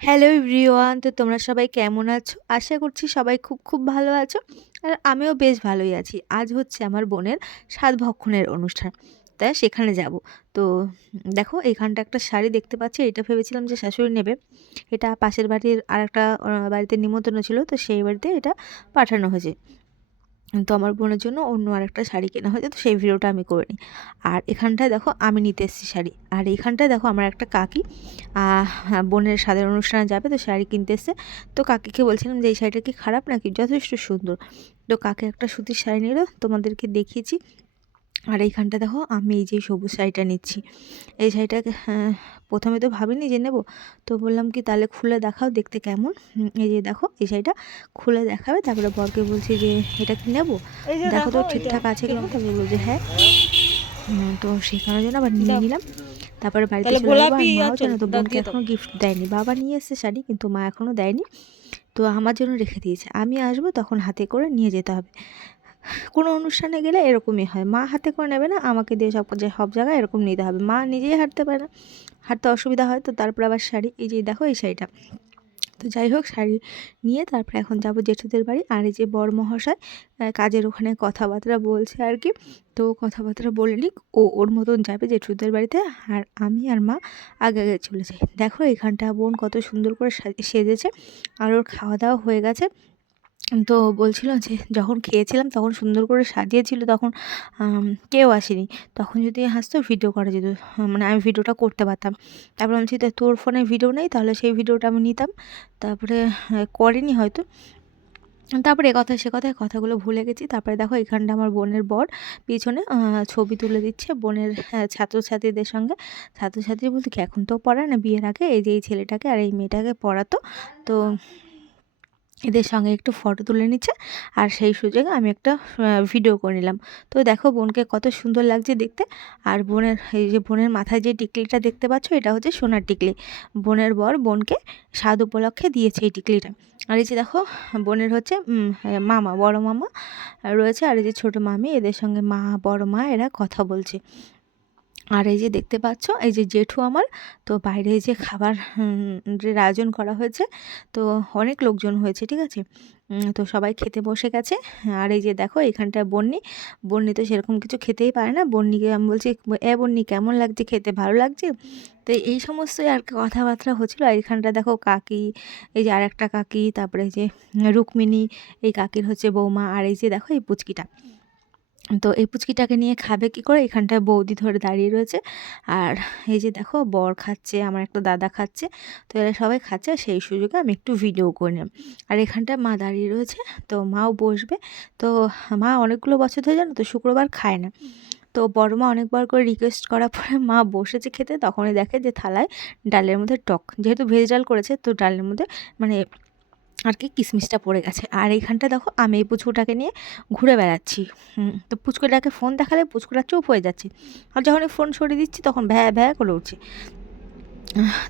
Hello Riwan তো তোমরা সবাই কেমন আছো? আশা করছি সবাই খুব খুব ভালো আছো। আর আমিও বেশ ভালোই আছি। আজ হচ্ছে আমার বোনের সাত ভক্ষণের অনুষ্ঠান। তাই সেখানে যাব। তো দেখো, এখানটা একটা শাড়ি দেখতে পাচ্ছি। এটা ভেবেছিলাম যে শাশুড়ি নেবে। এটা পাশের বাড়ির আর একটা বাড়িতে নিমন্ত্রণ ছিল। তো সেই বাড়িতে এটা পাঠানো হয়েছে। তো আমার বোনের জন্য অন্য আরেকটা শাড়ি কেনা হয়েছে, তো সেই ভিডিওটা আমি করে নিই। আর এখানটায় দেখো আমি নিতে এসেছি শাড়ি। আর এখানটায় দেখো আমার একটা কাকি বোনের সাদের অনুষ্ঠানে যাবে, তো শাড়ি কিনতে এসছে। তো কাকিকে বলছিলাম যে, এই শাড়িটা কি খারাপ নাকি? যথেষ্ট সুন্দর। তো কাকে একটা সুতির শাড়ি নিল, তোমাদেরকে দেখিয়েছি। আর এইখানটা দেখো আমি এই যে সবুজ শাড়িটা নিচ্ছি। এই শাড়িটাকে হ্যাঁ, প্রথমে তো ভাবিনি যে নেব। তো বললাম কি তাহলে খুলে দেখাও দেখতে কেমন। এই যে দেখো এই শাড়িটা খুলে দেখাবে তারপরে বরকে বলছি যে এটা কি নেব? দেখো তো ঠিকঠাক আছে কিনা? তারপরে যে হ্যাঁ। তো সেই কারণের জন্য আবার নিয়ে নিলাম। তারপরে বাড়িতে চলে যাব। মাও জানো তো বোনকে দিয়ে দাও। এখনও গিফট দেয়নি। বাবা নিয়ে এসেছে শাড়ি কিন্তু মা এখনও দেয়নি। তো আমার জন্য রেখে দিয়েছে। আমি আসব তখন হাতে করে নিয়ে যেতে হবে। কোনো অনুষ্ঠানে গেলে এরকমই হয়। মা হাতে করে নেবে না, আমাকে দিয়ে সব যে সব জায়গায় এরকম নিতে হবে। মা নিজেই হাঁটতে পারে না, হাঁটতে অসুবিধা হয় তো তারপর আবার শাড়ি, এই যে দেখো এই শাড়িটা। তো যাই হোক, শাড়ি নিয়ে তারপর এখন যাব জেঠুদের বাড়ি। আর এই যে বর মহাশয় কাজের ওখানে কথাবার্তা বলছে আর কি। তো কথাবার্তা বলে নিক, ও ওর মতন যাবে জেঠুদের বাড়িতে। আর আমি আর মা আগে আগে চলে যাই। দেখো এখানটা বোন কত সুন্দর করে সাজ- সেজেছে। আর ওর খাওয়া দাওয়া হয়ে গেছে। তো বলছিল যে যখন খেয়েছিলাম তখন সুন্দর করে সাজিয়েছিল তখন কেউ আসেনি। তখন যদি হাসতো ভিডিও করা যেত। মানে আমি ভিডিওটা করতে পারতাম। তারপর আমি বলছি "তা তোর ফোনে ভিডিও নেই? তাহলে সেই ভিডিওটা আমি নিতাম। তারপরে আহ, করেনি হয়তো। তারপরে কথা সে কথায় কথাগুলো ভুলে গেছি। তারপরে দেখো এখানটা আমার বোনের বর। পিছনে ছবি তুলে দিচ্ছে বোনের ছাত্রছাত্রীদের সঙ্গে। ছাত্রছাত্রী বলতে কি এখন তো পড়ায় না বিয়ের আগে? এই যে এই ছেলেটাকে আর এই মেয়েটাকে পড়াতো। তো এদের সঙ্গে একটু ফটো তুলে নিচ্ছে আর সেই সুযোগে আমি একটা ভিডিও করে নিলাম। তো দেখো বোনকে কত সুন্দর লাগছে দেখতে। আর বোনের, এই যে বোনের মাথায় যে টিকলিটা দেখতে পাচ্ছ, এটা হচ্ছে সোনার টিকলি। বোনের বর বোনকে স্বাদ উপলক্ষে দিয়েছে এই টিকলিটা। আর এই যে দেখো, বোনের হচ্ছে মামা, বড় মামা রয়েছে। আর এই যে ছোটো মামি, এদের সঙ্গে মা, বড় মা, এরা কথা বলছে। আর এই যে দেখতে পাচ্ছ, এই যে জেঠু আমার, তো বাইরে যে খাবার আয়োজন করা হয়েছে, তো অনেক লোকজন হয়েছে, ঠিক আছে? তো সবাই খেতে বসে গেছে। আর এই যে দেখো, এখানটায় বন্নি বন্নি তো সেরকম কিছু খেতেই পারে না। বন্নিকে আমি বলছি, এ বন্নি, কেমন লাগছে খেতে? ভালো লাগছে? তো এই সমস্তই আর কথাবার্তা হচ্ছিল। আর এখানটা দেখো কাকি, এই যে আর একটা কাকি, তারপরে যে রুক্মিণী, এই কাকির হচ্ছে বৌমা, আর এই যে দেখো এই পুচকিটা। তো এই পুচকিটাকে নিয়ে খাবে কি করে? এখানটায় বৌদি ধরে দাঁড়িয়ে রয়েছে। আর এই যে দেখো, বর খাচ্ছে, আমার একটা দাদা খাচ্ছে। তো এরা সবাই খাচ্ছে সেই সুযোগে আমি একটু ভিডিও করে নিলাম। আর এখানটায় মা দাঁড়িয়ে রয়েছে, তো মাও বসবে। তো মা অনেকগুলো বছর ধরে জানো তো শুক্রবার খায় না। তো বড় মা অনেকবার করে রিকোয়েস্ট করার পরে মা বসেছে খেতে, তখনই দেখে যে থালায় ডালের মধ্যে টক। যেহেতু ভেজ ডাল করেছে, তো ডালের মধ্যে মানে আর কি কিশমিশটা পড়ে গেছে। আর এইখানটা দেখো, আমি এই পুচকুটাকে নিয়ে ঘুরে বেড়াচ্ছি। তো পুচকুটাকে ফোন দেখালে পুচকুটা চুপ হয়ে যাচ্ছে। আর যখন ফোন সরিয়ে দিচ্ছি, তখন ভ্যা ভ্যা করে উঠছে।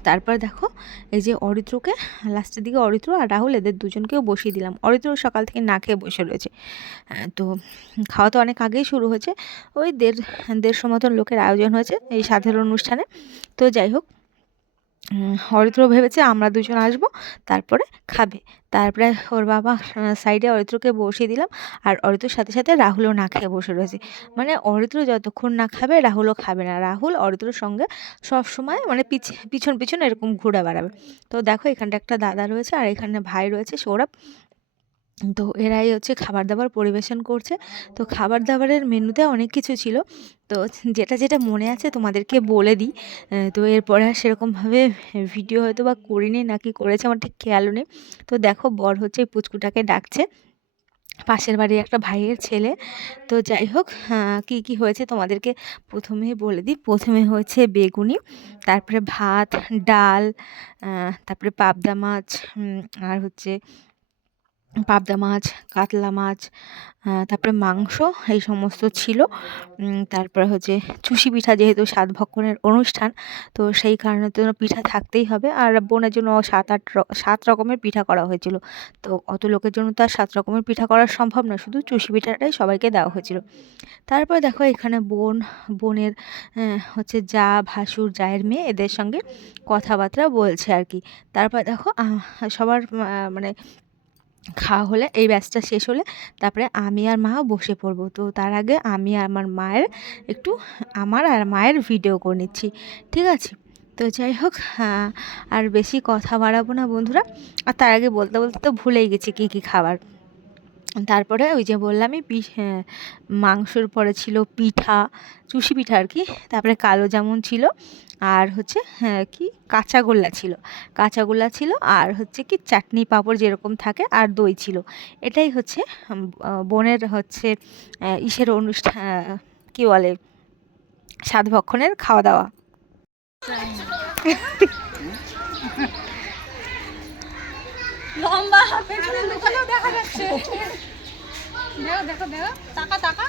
তারপর দেখো, এই যে অরিত্রকে লাস্টের দিকে অরিত্র আর রাহুল, এদের দুজনকেও বসিয়ে দিলাম। অরিত্র সকাল থেকে না খেয়ে বসে রয়েছে। তো খাওয়া তো অনেক আগেই শুরু হয়েছে। ওই দেড়, দেড়শো মতন লোকের আয়োজন হয়েছে এই সাধারণ অনুষ্ঠানে। তো যাই হোক অরিত্র ভেবেছে আমরা দুজন আসব, তারপরে খাবে। তারপরে ওর বাবা সাইডে অরিত্রকে বসিয়ে দিলাম, আর অরিত্রর সাথে সাথে রাহুলও না খেয়ে বসে রয়েছে। মানে অরিত্র যতক্ষণ না খাবে, রাহুলও খাবে না। রাহুল অরিত্রর সঙ্গে সব সময় মানে পিছ, পিছন পিছন এরকম ঘুরে বেড়াবে। তো দেখো এখানটা একটা দাদা রয়েছে, আর এখানে ভাই রয়েছে সৌরভ। তো এরাই হচ্ছে খাবার দাবার পরিবেশন করছে। তো খাবার দাবারের মেনুতে অনেক কিছু ছিল। তো যেটা যেটা মনে আছে তোমাদেরকে বলে দিই। তো এরপরে আর সেরকমভাবে ভিডিও হয়তো বা করিনি, নাকি করেছে, আমার ঠিক খেয়ালও নেই। তো দেখো, বর হচ্ছে পুচকুটাকে ডাকছে। পাশের বাড়ির একটা ভাইয়ের ছেলে। তো যাই হোক কী কী হয়েছে তোমাদেরকে প্রথমেই বলে দিই। প্রথমে হয়েছে বেগুনি, তারপরে ভাত, ডাল তারপরে পাবদা মাছ আর হচ্ছে পাবদা মাছ, কাতলা মাছ তারপরে মাংস এই সমস্ত ছিল। তারপরে হচ্ছে চুষি পিঠা যেহেতু সাত ভক্ষণের অনুষ্ঠান, তো সেই কারণে তো পিঠা থাকতেই হবে। আর বোনের জন্য সাত আট সাত রকমের পিঠা করা হয়েছিল। তো অত লোকের জন্য তো আর সাত রকমের পিঠা করা সম্ভব না শুধু চুষি পিঠাটাই সবাইকে দেওয়া হয়েছিল। তারপর দেখো এখানে বোন, বোনের হচ্ছে যা ভাসুর, জায়ের মেয়ে এদের সঙ্গে কথাবার্তা বলছে আর কি। তারপর দেখো সবার মানে খাওয়া হলে, এই ব্যাচটা শেষ হলে তারপরে আমি আর মা বসে পড়ব। তো তার আগে আমি আর আমার মায়ের একটু, আমার আর মায়ের ভিডিও করে নিচ্ছি। ঠিক আছে? তো যাই হোক আর বেশি কথা বাড়াবো না বন্ধুরা। আর তার আগে বলতে বলতে তো ভুলেই গেছি কী কী খাবার। তারপরে ওই যে বললামই পি হ্যাঁ, মাংসর পরে ছিল পিঠা চুষি পিঠা আর কি তারপরে কালো জামুন ছিল আর হচ্ছে হ্যাঁ, কি কাঁচাগোল্লা ছিল। কাঁচাগোল্লা ছিল আর হচ্ছে কি চাটনি পাঁপড় যেরকম থাকে আর দই ছিল। এটাই হচ্ছে বোনের হচ্ছে ইসের অনুষ্ঠান কি বলে সাত ভক্ষণের খাওয়া দাওয়া। লম্বা পেছনে লুকালেও দেখা যাচ্ছে। দেখো দেখো দেখো টাকা টাকা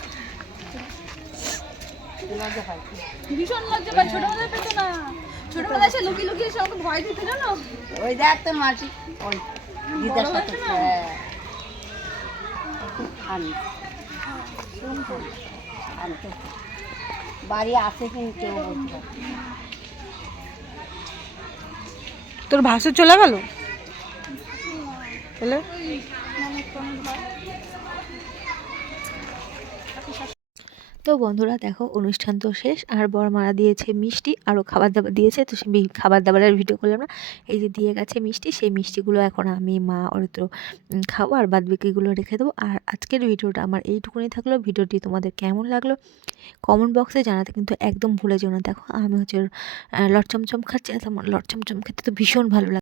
ভীষণ লজ্জা পাই ছোটবেলায় পেতো না। ছোটবেলায় সে লুকিয়ে লুকিয়ে সে আমাকে ভয় দিতে জানো? ওই দেখ তোর মাসি ওই দিদার বড় সাথে? হ্যাঁ। আনতে বাড়ি আছে কিন্তু কেউ বলতে তোর ভাসুর চলে গেল? তাহলে তো বন্ধুরা দেখো, অনুষ্ঠান তো শেষ, আর বরমারা দিয়েছে মিষ্টি, আরও খাবার দাবার দিয়েছে, তো বি- খাবার দাবারের ভিডিও করলাম না। এই যে দিয়ে গেছে মিষ্টি, সেই মিষ্টিগুলো এখন আমি মা ওর তো খাব, আর বাদ বাকিগুলো রেখে দেবো। আর আজকের ভিডিওটা আমার এইটুকুনি থাকল। ভিডিওটি তোমাদের কেমন লাগল কমেন্ট বক্সে জানাতে কিন্তু একদম ভুলে যেও না। দেখো, আমি হচ্ছে লটচমচম খাচ্ছি লটচমচম খেতে তো ভীষণ ভালো লাগে।